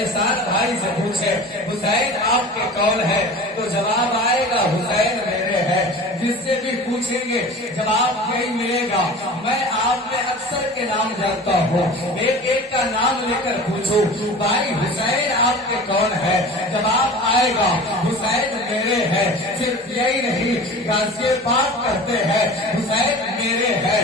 एहसान भाई से पूछे हुसैन आपके कौन है, तो जवाब आएगा हुसैन मेरे है। जिससे भी पूछेंगे जवाब यही मिलेगा, मैं आप में अक्सर के नाम जानता हूँ, एक एक का नाम लेकर पूछो भाई हुसैन आपके कौन है, जवाब आएगा हुसैन मेरे है। सिर्फ यही नहीं, गाज़िए पाक करते हैं हुसैन मेरे है,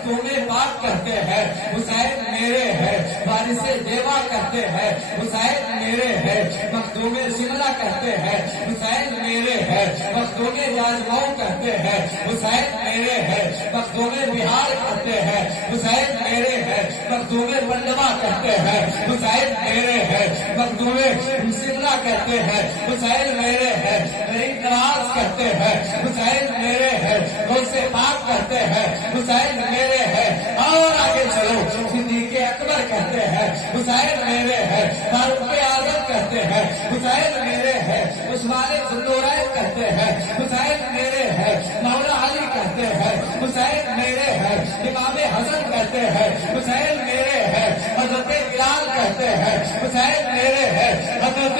तुम्हें पाक करते हैं हुसैन मेरे है, वारिसे देवा करते हैं हुसैन मेरे है, मखदूमे शिमला करते हैं हुसैन मेरे है, मखदूमे राजमऊ करते हैं हुसैन मेरे है, मखदूमे बिहार करते हैं हुसैन मेरे है, मखदूमे पंडवा करते हैं हुसैन मेरे है, मखदूमे शिमला करते हैं हुसैन मेरे है, रिंगराज करते हैं हुसैन मेरे है, गौसे पाक करते हैं हुसैन मेरे है, और आगे चलो सिद्दीक़ अकबर कहते हैं हुसैन मेरे है, फारूक आज़म कहते हैं हुसैन मेरे है, उस्मान ज़ुन्नूरैन कहते हैं हुसैन मेरे है, मौला अली कहते हैं हुसैन मेरे है, इमाम हसन कहते हैं हुसैन मेरे है, हज़रत बिलाल कहते हैं हुसैन मेरे है, हज़रत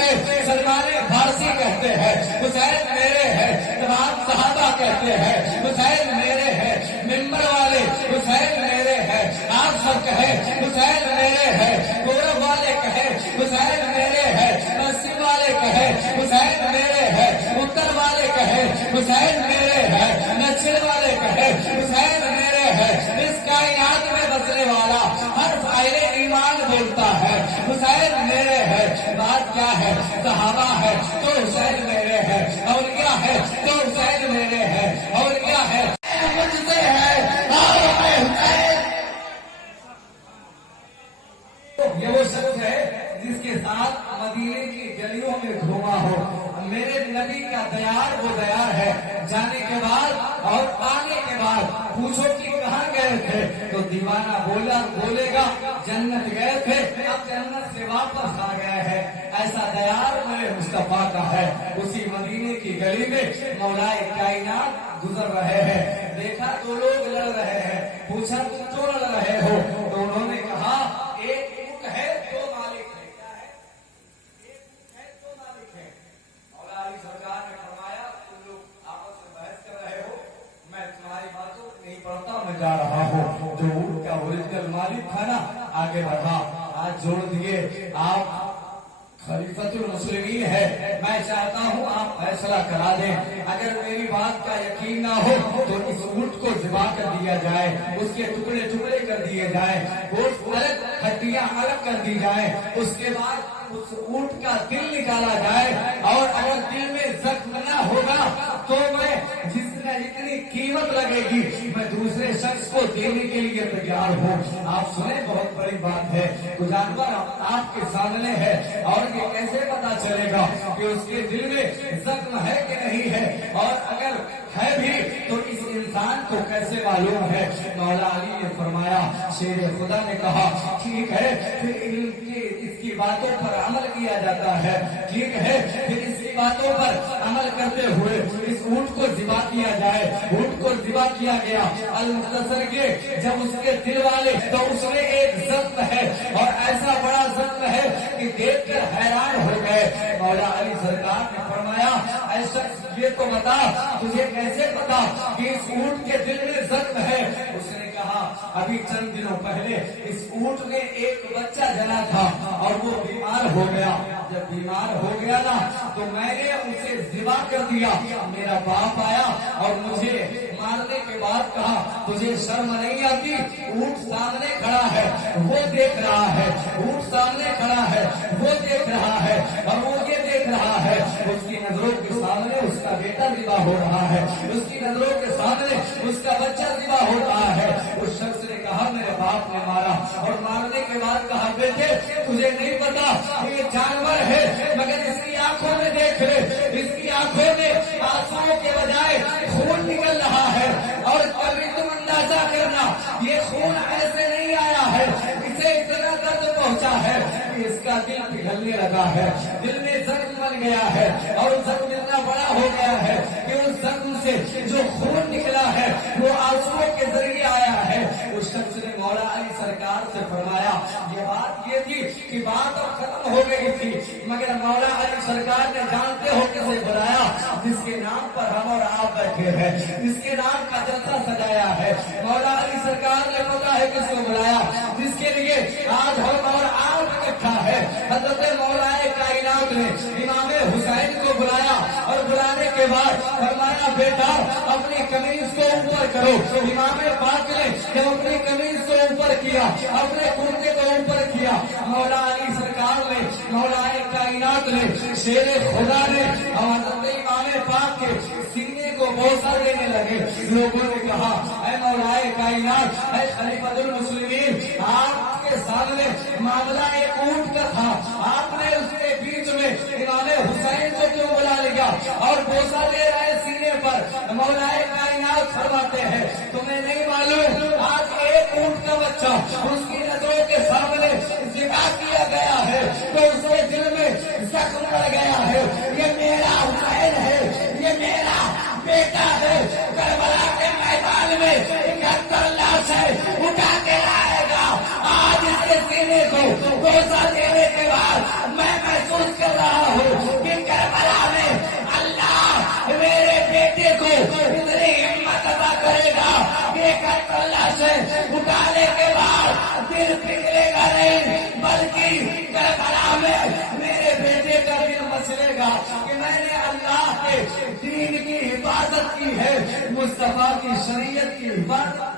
सलमान फारसी कहते हैं हुसैन मेरे है, तमाम सहाबा कहते हैं हुसैन मेरे है, मिंबर वाले हुसैन मेरे है, आप सब कहे हुसैन मेरे है, गौरव वाले कहे हुसैन मेरे है, पश्चिम वाले कहे हुसैन मेरे है, उत्तर वाले कहे हुसैन मेरे है, दक्षिण वाले कहे हुसैन मेरे है, इस कायनात में बसने वाला हर फायदे ईमान बोलता है हुसैन मेरे है। बात क्या है, सहाबा है तो हुसैन मेरे है, और क्या है तो हुसैन मेरे है, और क्या है मुझसे है ये वो शख्स है जिसके साथ मदीने की गलियों में घूमा हो। मेरे नबी का दयार वो दयार है, जाने के बाद और आने के बाद पूछो कि कहाँ गए थे, तो दीवाना बोलेगा जन्नत गए थे, अब जन्नत से वापस आ गए हैं। ऐसा दयार मेरे मुस्तफा का है। उसी मदीने की गली में मौलाए कायनात गुजर रहे हैं, देखा दो लोग लड़ रहे हैं, पूछा तुम क्यों लड़ रहे हो, तो उन्होंने कहा एक है दो मालिक है। क्या है? एक है दो मालिक है। मौला अली सरकार ने फरमाया तुम लोग आपस में बहस कर रहे हो, मैं तुम्हारी बातों को नहीं पढ़ता, मैं जा रहा हूँ। जो ऊँट का ओरिजिनल मालिक था ना, आगे बढ़ा, हाथ जोड़ दिए, आप खलीफतुल मुस्लिमीन है, मैं चाहता हूँ आप फैसला करा दें। अगर मेरी बात का यकीन ना हो तो इस ऊँट को ज़िबा कर दिया जाए, उसके टुकड़े टुकड़े कर दिए जाए, गोश्त अलग, हड्डियां अलग कर दी जाए, उसके बाद उस ऊँट का दिल निकाला जाए, और अगर दिल में जख्म न होगा तो मैं जितनी कीमत लगेगी मैं दूसरे शख्स को देने के लिए तैयार हूँ। आप सुने, बहुत बड़ी बात है, तो जानवर आपके सामने है, और ये कैसे पता चलेगा कि उसके दिल में जख्म है कि नहीं है, और अगर है भी तो इस इंसान को कैसे मालूम है। मौला अली ने फरमाया, शेर खुदा ने कहा ठीक है, फिर इसकी बातों पर अमल किया जाता है, ठीक है, फिर इसकी बातों पर अमल करते हुए इस ऊँट को ज़िबा किया जाए। ऊँट को ज़िबा किया गया, अल-मुख्तसर के जब उसके दिल वाले, तो उसमें एक जख्म है, और ऐसा बड़ा जख्म है कि देखकर हैरान हो गए। मौला अली सरकार ने फरमाया, ऐसा ये तो बता, तुझे कैसे पता कि इस ऊँट के दिल में जख्म है। उसने कहा अभी चंद दिनों पहले इस ऊँट ने एक बच्चा जना था और वो बीमार हो गया। जब बीमार हो गया ना, तो मैंने उसे ज़िबा कर दिया। मेरा बाप आया और मुझे मारने के बाद कहा तुझे शर्म नहीं आती, ऊँट सामने खड़ा है, वो देख रहा है, ऊँट सामने खड़ा है, वो देख रहा है, और वो ये देख रहा है, उसकी नजरों के सामने उसका बेटा ज़िबा हो रहा है, उसकी नजरों के सामने उसका बच्चा ज़िबा हो रहा है। उस शख्स ने कहा मेरे बाप ने मारा, और मारने के बाद कहा बेटे तुझे नहीं पता ये जानवर है, मगर इसकी आंखों में देख ले, इसकी आंखों में आंसुओं के बजाय खून निकल रहा है, और कभी तुम अंदाजा करना ये खून ऐसे नहीं आया है, इसे इतना दर्द पहुंचा है कि इसका दिल पिघलने लगा है, दिल में जख्म बन गया है, और जख्म इतना बड़ा हो गया है कि उस जख्म से जो खून निकला है वो आंसुओं के जरिए आया है। उस शख्स ने मौला अली सरकार से फरमाया ये बात ये थी कि बात अब खत्म हो गई थी, मगर मौला अली सरकार ने जानते हो कैसे बुलाया, जिसके नाम पर हम और आप बैठे हैं, जिसके नाम का जलसा सजाया है। मौला अली सरकार ने पता है किसको बुलाया, जिसके लिए आज हम और आप इकट्ठा है। हजरत मौलाए कायनात ने इमाम हुसैन को बुलाया और बुलाने के बाद फरमाया बेटा अपनी कमीज को ऊपर करो। इमाम पाक ने जब अपनी कमीज को ऊपर किया, अपने कुर्ते को ऊपर किया, मौला अली सरकार ने, मौलाए कायनात ने, शेर खुदा ने हजरत इमाम पाक के सीने को बोसा देने लगे। लोगों ने कहा ऐ मौलाए कायनात, ऐ खलीफतुल मुस्लिमीन, आपके सामने मामला एक ऊंट का था, आपने उसके बीच में इमाम हुसैन को क्यों बुला लिया और बोसा दे रहे सीने पर। मौलाए कायनात फरमाते हैं तुम्हें नहीं मालूम आज एक ऊंट का बच्चा उसकी नजरों के सामने जिबा किया गया है तो उसके दिल में जख्म लग गया है। ये मेरा हुसैन है, ये मेरा बेटा है, करबला के मैदान में 71 लाशें उठा के लाएगा। आज इसके सीने को गोसा देने के बाद मैं महसूस कर रहा हूँ कि करबला में अल्लाह मेरे बेटे को इतनी हिम्मत अदा करेगा कि 71 लाशें उठाने के बाद दिल पिघलेगा नहीं, बल्कि करबला में मेरे बेटे का दिल मचलेगा कि मैंने अल्लाह के दीन की हिफाजत की है, मुस्तफा की शरीयत की हिफाजत